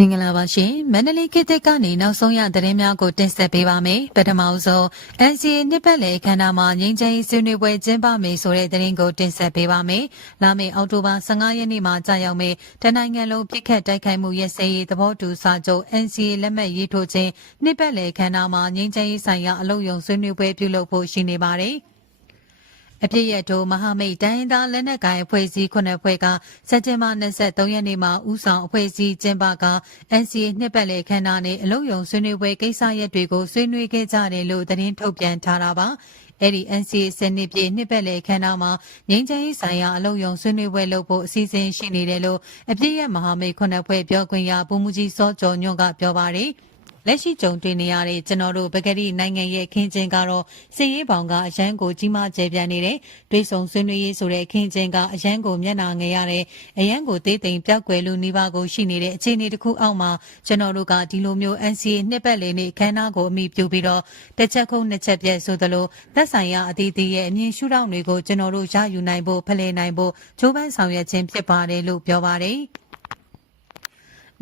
မင်္ဂလာပါရှင်မန္တလေးခေတ်သစ်ကနေနောက်ဆုံးရသတင်းများကိုတင်ဆက်ပေးပါမယ်ပထမဆုံး NCA နှစ်ပတ်လည်အခမ်းအနားမှာငြိမ်းချမ်းရေးဆွေးနွေးပွဲကျင်းပမယ်ဆိုတဲ့သတင်းကိုတင်ဆက်ပေးပါမယ်လာမယ့်အောက်တိုဘာ15ရက်နေ့မှာကြာရောက်မယ့်တနိုင်ငံလုံးပြစ်ခတ်တိုက်ခိုက်မှုရဲ့စေရေးသဘောတူစာချုပ် NCA လက်မှတ်ရေးထိုးခြင်းနှစ်ပတ်လည်အခမ်းအနားမှာငြိမ်းချမ်းရေးဆိုင်ရာအလုပ်ယုံဆွေးနွေးပွဲပြုလုပ်ဖို့ရှိနေပါတယ် အပြည့်ရတို့မဟာမိတ်တိုင်းရင်းသားလက်နက်ကိုင်အဖွဲ့အစည်းခုနှစ်ဖွဲ့ကစက်တင်ဘာ23ရက်နေ့မှာဥဆောင်အဖွဲ့အစည်းကျင်းပက NCA နှစ်ပတ်လည်ခမ်းနားနဲ့အလုံယုံဆွေးနွေးပွဲကိစ္စရပ်တွေကိုဆွေးနွေးခဲ့ကြတယ်လို့သတင်းထုတ်ပြန်ထားတာပါအဲ့ဒီ NCA စနစ်ပြည့်နှစ်ပတ်လည်ခမ်းနားမှာငင်းချမ်းရေးဆိုင်ရာအလုံယုံဆွေးနွေးပွဲလုပ်ဖို့အစီအစဉ်ရှိနေတယ်လို့အပြည့်ရမဟာမိတ်ခုနှစ်ဖွဲ့ပြောခွင့်ရဗိုလ်မှူးကြီးစောကျော်ညွန့်ကပြောပါတယ် လက်ရှိကြုံတွေ့နေရတဲ့ကျွန်တော်တို့ပကတိနိုင်ငံရဲ့ခင်းချင်းကတော့စည်ရေးပေါင်ကအရန်ကိုကြီးမားကျယ်ပြန့်နေတယ်။တွေးဆုံဆွေးနွေးရေးဆိုတဲ့ခင်းချင်းကအရန်ကိုမျက်နာငယ်ရတယ်။အရန်ကိုသေးသိမ်ပြောက်ကွယ်လူနေပါကိုရှိနေတဲ့အခြေအနေတစ်ခုအောက်မှာကျွန်တော်တို့ကဒီလိုမျိုး NCA နှစ်ပတ်လည်နေ့ခမ်းနားကိုအမိပြုပြီးတော့တစ်ချက်ခုံးနှစ်ချက်ပြည့်ဆိုသလိုသက်ဆိုင်ရာအသီးသီးရဲ့အမြင်ရှုထောင့်တွေကိုကျွန်တော်တို့ရယူနိုင်ဖို့ဖလှယ်နိုင်ဖို့ကြိုးပမ်းဆောင်ရွက်ခြင်းဖြစ်ပါတယ်လို့ပြောပါတယ်။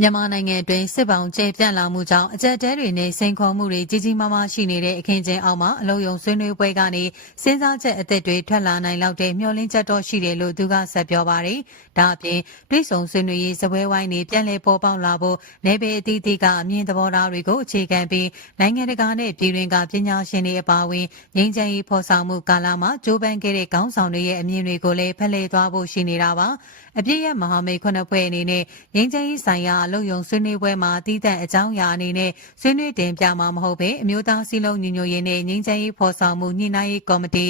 မြန်မာနိုင်ငံတွင်စစ်ပောင်ကျဲပြန့်လာမှုကြောင့်အကြက်တဲတွေနဲ့စိန်ခေါ်မှုတွေကြီးကြီးမားမားရှိနေတဲ့အခင်းကျင်းအောက်မှာအလုံယုံဆွေးနွေးပွဲကနေစဉ်းစားချက်အသစ်တွေထွက်လာနိုင်လောက်တဲ့မျှော်လင့်ချက်တော့ရှိတယ်လို့သူကဆက်ပြောပါတယ်။ဒါအပြင်တွိဆုံဆွေးနွေးရေးစပွဲဝိုင်းတွေပြန်လည်ပေါ်ပေါက်လာဖို့နေပေအသီးသီးကအမြင်သဘောထားတွေကိုအခြေခံပြီးနိုင်ငံတကာနဲ့ပြည်တွင်းကပညာရှင်တွေအပါအဝင်ငြိမ်းချမ်းရေးဖော်ဆောင်မှုကာလမှာကြိုးပမ်းခဲ့တဲ့ခေါင်းဆောင်တွေရဲ့အမြင်တွေကိုလည်းဖလှယ်သွားဖို့ရှိနေတာပါ။အပြည့်ရမဟာမိတ်ခုနှစ်ဖွဲ့အနေနဲ့ငြိမ်းချမ်းရေးဆိုင်ရာအလုံယုံဆွေးနွေးပွဲမှာတည်တဲ့အကြောင်းအရာအနေနဲ့ဆွေးနွေးတင်ပြမှာမဟုတ်ဘဲအမျိုးသားစည်းလုံးညီညွတ်ရေးနဲ့ငြိမ်းချမ်းရေးဖော်ဆောင်မှုညှိနှိုင်းရေးကော်မတီ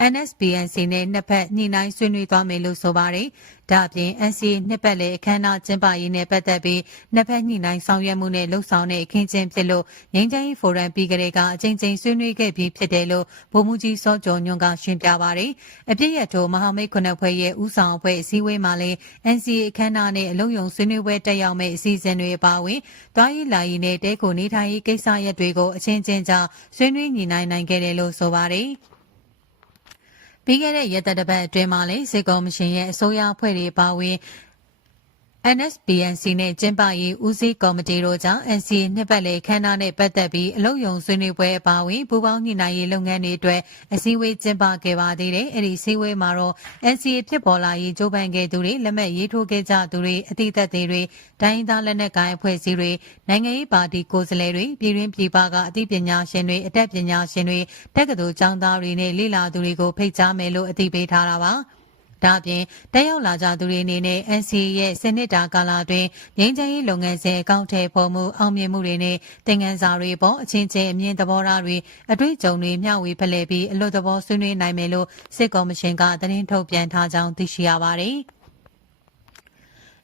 NSBNC နဲ့နှစ်ဖက်ညှိနှိုင်းဆွေးနွေးသွားမယ်လို့ဆိုပါတယ်။ဒါ့အပြင် NCA နှစ်ပတ်လည်အခမ်းအနားကျင်းပရေးနဲ့ပတ်သက်ပြီးနှစ်ဖက်ညှိနှိုင်းဆောင်ရွက်မှုနဲ့လှုပ်ဆောင်တဲ့အခင်းကျင်းဖြစ်လို့ငြိမ်းချမ်းရေးဖိုရမ်ပြီးကလေးကအကြိမ်ကြိမ်ဆွေးနွေးခဲ့ပြီးဖြစ်တယ်လို့ဗိုလ်မှူးကြီးစောကျော်ညွန့်ကရှင်းပြပါတယ်။အပြည့်ရထိုမဟာမိတ်ခုနှစ်ဖွဲ့ရဲ့ဥဆောင်အဖွဲ့အစည်းအဝေးမှာလည်း NCA အခမ်းအနားနဲ့အလုံယုံဆွေးနွေးပွဲတက်ရောက်မဲ့အစီအစဉ်တွေအပါအဝင်တွားရေးလာရေးနဲ့တဲကိုနေထိုင်ရေးကိစ္စရပ်တွေကိုအချင်းချင်းကြားဆွေးနွေးညှိနှိုင်းနိုင်ခဲ့တယ်လို့ဆိုပါတယ်။ ပြီးခဲ့တဲ့ရက်သတ္တပတ်အတွင်းမှာလည်းစစ်ကော်မရှင်ရဲ့အစိုးရအဖွဲ့တွေပါဝင် NSBNC နဲ့ကျင်းပရေးဦးစီးကော်မတီတို့ကြောင့် NCA နှစ်ပတ်လည်ခမ်းနားနဲ့ပတ်သက်ပြီးအလုံယုံဆွေးနွေးပွဲအပါအဝင်ပူးပေါင်းညှိနှိုင်းရေးလုပ်ငန်းတွေအတွက်အစည်းအဝေးကျင်းပခဲ့ပါသေးတယ်။အဲဒီအစည်းအဝေးမှာတော့ NCA ဖြစ်ပေါ်လာရေးကြိုးပမ်းခဲ့သူတွေလက်မှတ်ရေးထိုးခဲ့ကြသူတွေအတိအသက်တွေတိုင်းသားလက်နက်ကိုင်အဖွဲ့အစည်းတွေနိုင်ငံရေးပါတီကိုယ်စားလှယ်တွေပြည်တွင်းပြည်ပကအသိပညာရှင်တွေအတတ်ပညာရှင်တွေတက္ကသိုလ်ကျောင်းသားတွေနဲ့လေ့လာသူတွေကိုဖိတ်ကြားမယ်လို့အသိပေးထားတာပါ။ ဒါအပြင်တက်ရောက်လာကြသူတွေအနေနဲ့ NCA ရဲ့စနစ်တာကာလအတွင်းငြိမ်းချမ်းရေးလုပ်ငန်းစဉ်အကောင့်ထဲပေါ်မှုအောင်မြင်မှုတွေနဲ့သင်ခန်းစာတွေပေါ်အချင်းချင်းအမြင်သဘောထားတွေအတွေ့အကြုံတွေမျှဝေဖလှယ်ပြီးအလို့သဘောဆွေးနွေးနိုင်မယ်လို့စစ်ကော်မရှင်ကသတင်းထုတ်ပြန်ထားကြောင်းသိရှိရပါတယ်။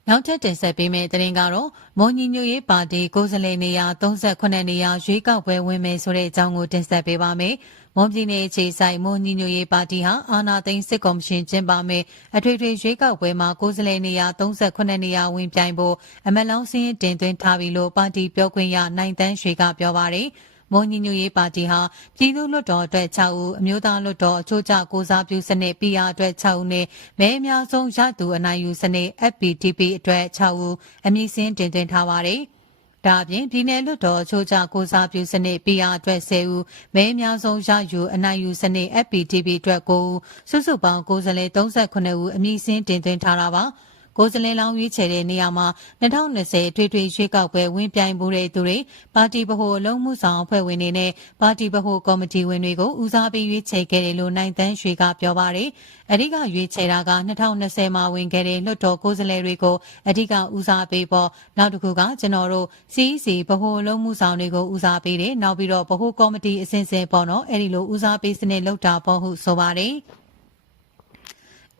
နောက်ထပ်တင်ဆက်ပေးမယ့်သတင်းကတော့မွန်ညီညွတ်ရေးပါတီကိုယ်စားလှယ်နေရာ38နေရာရွေးကောက်ပွဲဝင်မယ်ဆိုတဲ့အကြောင်းကိုတင်ဆက်ပေးပါမယ်။မွန်ပြည်နယ်ခြေဆိုင်မွန်ညီညွတ်ရေးပါတီဟာအာဏာသိမ်းစစ်ကော်မရှင်ကျင်းပမယ်အထွေထွေရွေးကောက်ပွဲမှာကိုယ်စားလှယ်နေရာ38နေရာဝင်ပြိုင်ဖို့အမတ်လောင်းစင်းတင်သွင်းထားပြီလို့ပါတီပြောခွင့်ရနိုင်တန်းရွှေကပြောပါတယ်။ မွန်ညီညွတ်ရေးပါတီဟာပြည်သူ့လွှတ်တော်အတွက်6ဦးအမျိုးသားလွှတ်တော်အချို့ကျကိုစားပြုစနစ် PR အတွက်6ဦးနဲ့မဲအများဆုံးရသူအနိုင်ယူစနစ် FPTP အတွက်6ဦးအမည်စင်းတင်သွင်းထားပါတယ်။ဒါအပြင်ပြည်내လွတ်တော်အချို့ကြကိုစားပြုစနစ် PR အတွက်10ဦးမဲအများဆုံးရယူအနိုင်ယူစနစ် FPTP အတွက်9ဦးစုစုပေါင်းကိုယ်စားလှယ်38ဦးအမည်စင်းတင်သွင်းထားတာပါ။ ကိုယ်စားလှယ်လောင်းရွေးချယ်တဲ့နေရာမှာ2020ထွေထွေရွေးကောက်ပွဲဝင်ပြိုင်မှုတဲ့သူတွေပါတီဗဟိုအလုံးမှုဆောင်အဖွဲ့ဝင်တွေနဲ့ပါတီဗဟိုကော်မတီဝင်တွေကိုဦးစားပေးရွေးချယ်ခဲ့တယ်လို့နိုင်တန်းရွှေကပြောပါတယ်။အဓိကရွေးချယ်တာက2020မှာဝင်ခဲ့တဲ့လွှတ်တော်ကိုယ်စားလှယ်တွေကိုအဓိကဦးစားပေးပေါ်နောက်တစ်ခုကကျွန်တော်တို့ CEC ဗဟိုအလုံးမှုဆောင်တွေကိုဦးစားပေးတယ်နောက်ပြီးတော့ဗဟိုကော်မတီအစဉ်စဉ်ပေါ့နော်အဲ့ဒီလိုဦးစားပေးစနစ်လောက်တာပေါ့ဟုဆိုပါတယ်။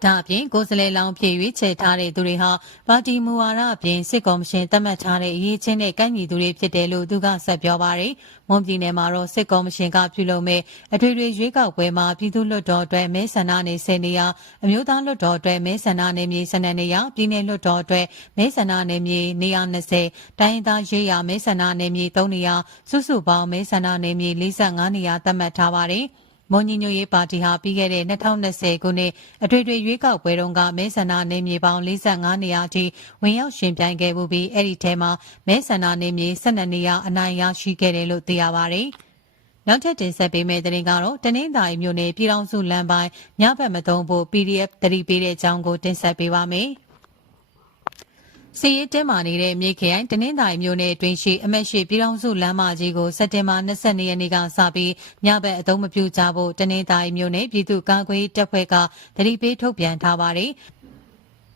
ဒါအပြင်ကိုယ်စားလှယ်လောင်းဖြည့်၍ချေထားတဲ့သူတွေဟာပါတီမူဝါဒအပြင်စစ်ကော်မရှင်သတ်မှတ်ထားတဲ့အရေးချင်းနဲ့ကိုက်ညီသူတွေဖြစ်တယ်လို့သူကဆက်ပြောပါတယ်။မွန်ပြည်နယ်မှာတော့စစ်ကော်မရှင်ကပြုလုပ်မဲ့အထွေထွေရွေးကောက်ပွဲမှာပြည်သူ့လွှတ်တော်အတွက်မဲဆန္ဒနယ်10နေရာအမျိုးသားလွှတ်တော်အတွက်မဲဆန္ဒနယ်မြေ12နေရာပြည်내လွှတ်တော်အတွက်မဲဆန္ဒနယ်မြေနေရာ20တိုင်းသားရေးရာမဲဆန္ဒနယ်မြေ3နေရာစုစုပေါင်းမဲဆန္ဒနယ်မြေ45နေရာသတ်မှတ်ထားပါတယ်။ မွန်ညီညွတ်ရေးပါတီဟာပြီးခဲ့တဲ့2020ခုနှစ်အထွေထွေရွေးကောက်ပွဲတုန်းကမဲဆန္ဒနယ်မြေပေါင်း45နေရာအထိဝင်ရောက်ရှင်ပြိုင်ခဲ့မှုပြီးအဲ့ဒီထဲမှာမဲဆန္ဒနယ်မြေ12နေရာအနိုင်ရရှိခဲ့တယ်လို့သိရပါတယ်။နောက်ထပ်တင်ဆက်ပေးမယ့်သတင်းကတော့တနင်္သာရီမြို့နယ်ပြည်တော်စုလမ်းပိုင်းညဘက်မသုံးဖို့ PDF တတိပေးတဲ့အကြောင်းကိုတင်ဆက်ပေးပါမယ်။ စီရေးတင်းမာနေတဲ့မြေခရိုင်တနင်္သာရီမြို့နယ်အတွင်းရှိအမက်ရှိပြည်ထောင်စုလမ်းမကြီးကိုစက်တင်ဘာ22ရက်နေ့ကစပြီးညဘက်အသုံးမပြုကြဖို့တနင်္သာရီမြို့နယ်ပြည်သူ့ကာကွယ်တပ်ဖွဲ့ကတတိပေးထုတ်ပြန်ထားပါတယ်။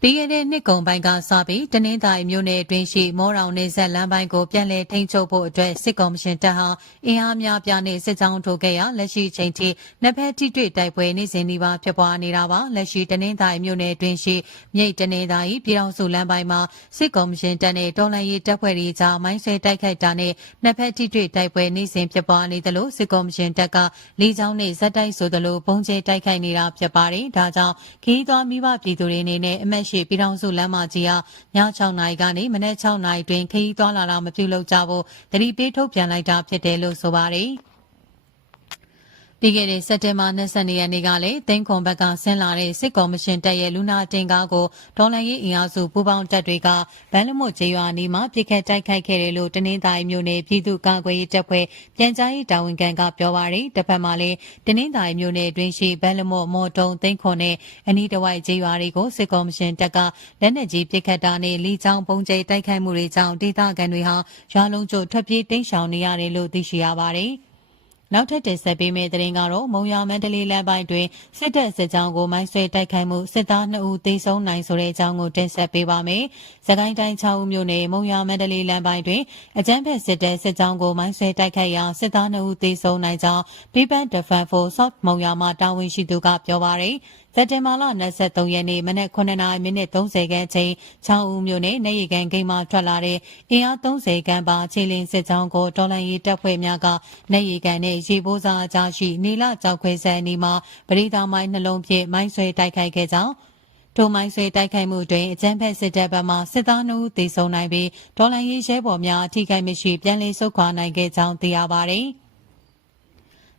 ပြီးခဲ့တဲ့နှစ်ကုန်ပိုင်းကစပြီးတနင်္သာရီမြို့နယ်အတွင်းရှိမော်ရောင်နေဆက်လမ်းပိုင်းကိုပြန်လည်ထိန်းချုပ်ဖို့အတွက်စစ်ကော်မရှင်တပ်ဟာအင်အားများပြားနဲ့စစ်ကြောင်းထိုးခဲ့ရလက်ရှိချိန်ထိနှစ်ဖက်ထိတွေ့တိုက်ပွဲနေစဉ်ဒီပါဖြစ်ပွားနေတာပါလက်ရှိတနင်္သာရီမြို့နယ်အတွင်းရှိမြိတ်တနင်္သာရီပြည်တော်စုလမ်းပိုင်းမှာစစ်ကော်မရှင်တပ်နဲ့တော်လှန်ရေးတပ်ဖွဲ့တွေကြားမိုင်းဆွဲတိုက်ခိုက်တာနဲ့နှစ်ဖက်ထိတွေ့တိုက်ပွဲနေစဉ်ဖြစ်ပွားနေသလိုစစ်ကော်မရှင်တပ်ကလေကြောင်းနဲ့ဇက်တိုက်ဆိုသလိုပုံကျဲတိုက်ခိုက်နေတာဖြစ်ပါတယ်ဒါကြောင့်ခီးသွွားမိဘပြည်သူတွေအနေနဲ့အမတ်ရှိပြည်ထောင်စုလမ်းမကြီးဟာည6နာရီကနေမနက်6နာရီတွင်ခရီးသွားလာတာမပြုလုပ်ကြဖို့တတိပေးထုတ်ပြန်လိုက်တာဖြစ်တယ်လို့ဆိုပါတယ်။ ပြီးခဲ့တဲ့စက်တင်ဘာ22ရက်နေ့ကလည်းသိန်းခွန်ဘက်ကဆင်းလာတဲ့စစ်ကော်မရှင်တပ်ရဲ့လူနာတင်ကားကိုဒေါ်လာရေးအင်အားစုပူးပေါင်းတပ်တွေကဗန်လမွတ်ကျေးရွာနီးမှာပြစ်ခတ်တိုက်ခိုက်ခဲ့တယ်လို့တနင်္သာရီမြို့နယ်ပြည်သူ့ကာကွယ်ရေးတပ်ဖွဲ့ပြန်ကြားရေးတာဝန်ခံကပြောပါရယ်တစ်ဖက်မှာလည်းတနင်္သာရီမြို့နယ်အတွင်းရှိဗန်လမွတ်မော်တုံသိန်းခွန်နဲ့အနီးတစ်ဝိုက်ကျေးရွာတွေကိုစစ်ကော်မရှင်တပ်ကလက်နက်ကြီးပစ်ခတ်တာနဲ့လီချောင်းပုံကျဲတိုက်ခိုက်မှုတွေကြောင့်ဒေသခံတွေဟာရွာလုံးကျထွက်ပြေးတိမ်းရှောင်နေရတယ်လို့သိရှိရပါတယ်။ နောက်ထပ်တင်ဆက်ပေးမယ့်သတင်းကတော့မုံရမန္တလေးလမ်းပိုင်းတွင်စစ်တပ်စစ်ကြောင်းကိုမိုင်းဆွဲတိုက်ခိုက်မှုစစ်သား2ဦးသေဆုံးနိုင်ဆိုတဲ့အကြောင်းကိုတင်ဆက်ပေးပါမယ်။စကိုင်းတိုင်း6ဦးမြို့နယ်မုံရမန္တလေးလမ်းပိုင်းတွင်အကြမ်းဖက်စစ်တပ်စစ်ကြောင်းကိုမိုင်းဆွဲတိုက်ခိုက်ရာစစ်သား2ဦးသေဆုံးနိုင်ကြောင်း People Defense Force South မုံရမှတာဝန်ရှိသူကပြောပါရယ်။စက်တင်ဘာလ23ရက်နေ့မနက်9:30မိနစ်30ခန်းအချိန်ချောင်းဦးမြို့နယ်နေရီကန်ဂိမ်းမှာထွက်လာတဲ့အင်အား30ခန်းပါခြေလင်းစစ်ကြောင်းကိုတော်လန်ရေးတပ်ဖွဲ့များကနေရီကန်နဲ့ရေပိုးစားအကြားရှိနေလကြောက်ခွဲဆန်အနီးမှာပရိသာမိုင်းနှလုံးဖြင့်မိုင်းဆွဲတိုက်ခိုက်ခဲ့ကြောင်းထိုမိုင်းဆွေတိုက်ခိုက်မှုတွင်အကြမ်းဖက်စစ်တပ်ဘက်မှစစ်သားနှုတ်သေဆုံးနိုင်ပြီးဒေါ်လာရေးရဲဘော်များအထိခိုက်မရှိပြန်လည်ဆုတ်ခွာနိုင်ခဲ့ကြောင်းသိရပါသည်။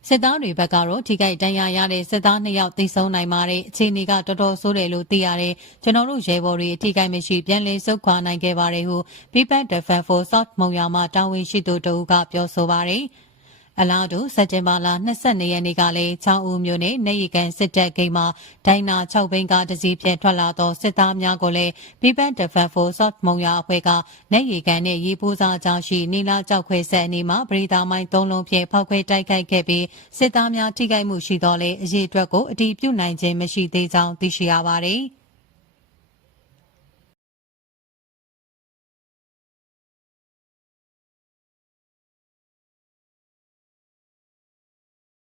စစ်သားတွေဘက်ကတော့ထိခိုက်ဒဏ်ရာရတဲ့စစ်သား2ယောက်သေဆုံးနိုင်ပါတယ်အခြေအနေကတော်တော်ဆိုးတယ်လို့သိရတယ်ကျွန်တော်တို့ရဲဘော်တွေအထိခိုက်မရှိပြန်လည်ဆုတ်ခွာနိုင်ခဲ့ပါတယ်ဟု People Defense Force South မုံရွာမှတာဝန်ရှိသူတို့ကပြောဆိုပါတယ်။ အလားတူစက်တင်ဘာလ22ရက်နေ့ကလည်းချောင်းဦးမြို့နယ်နေရီကန်စစ်တပ်ဂိမ်းမှာဒိုင်နာ6ဘိန်းကားတစည်းဖြင့်ထွက်လာသောစစ်သားများကိုလည်း People Defense Force South မုံရွာအဖွဲ့ကနေရီကန်နဲ့ရေပိုးစားကြောင်းရှိနီလာကြောက်ခွဲဆက်အနီးမှာပရိသာမိုင်း၃လုံးဖြင့်ဖောက်ခွဲတိုက်ခိုက်ခဲ့ပြီးစစ်သားများထိခိုက်မှုရှိသော်လည်းအရေးအတွက်ကိုအတီးပြုတ်နိုင်ခြင်းမရှိသေးကြောင်းသိရှိရပါသည်။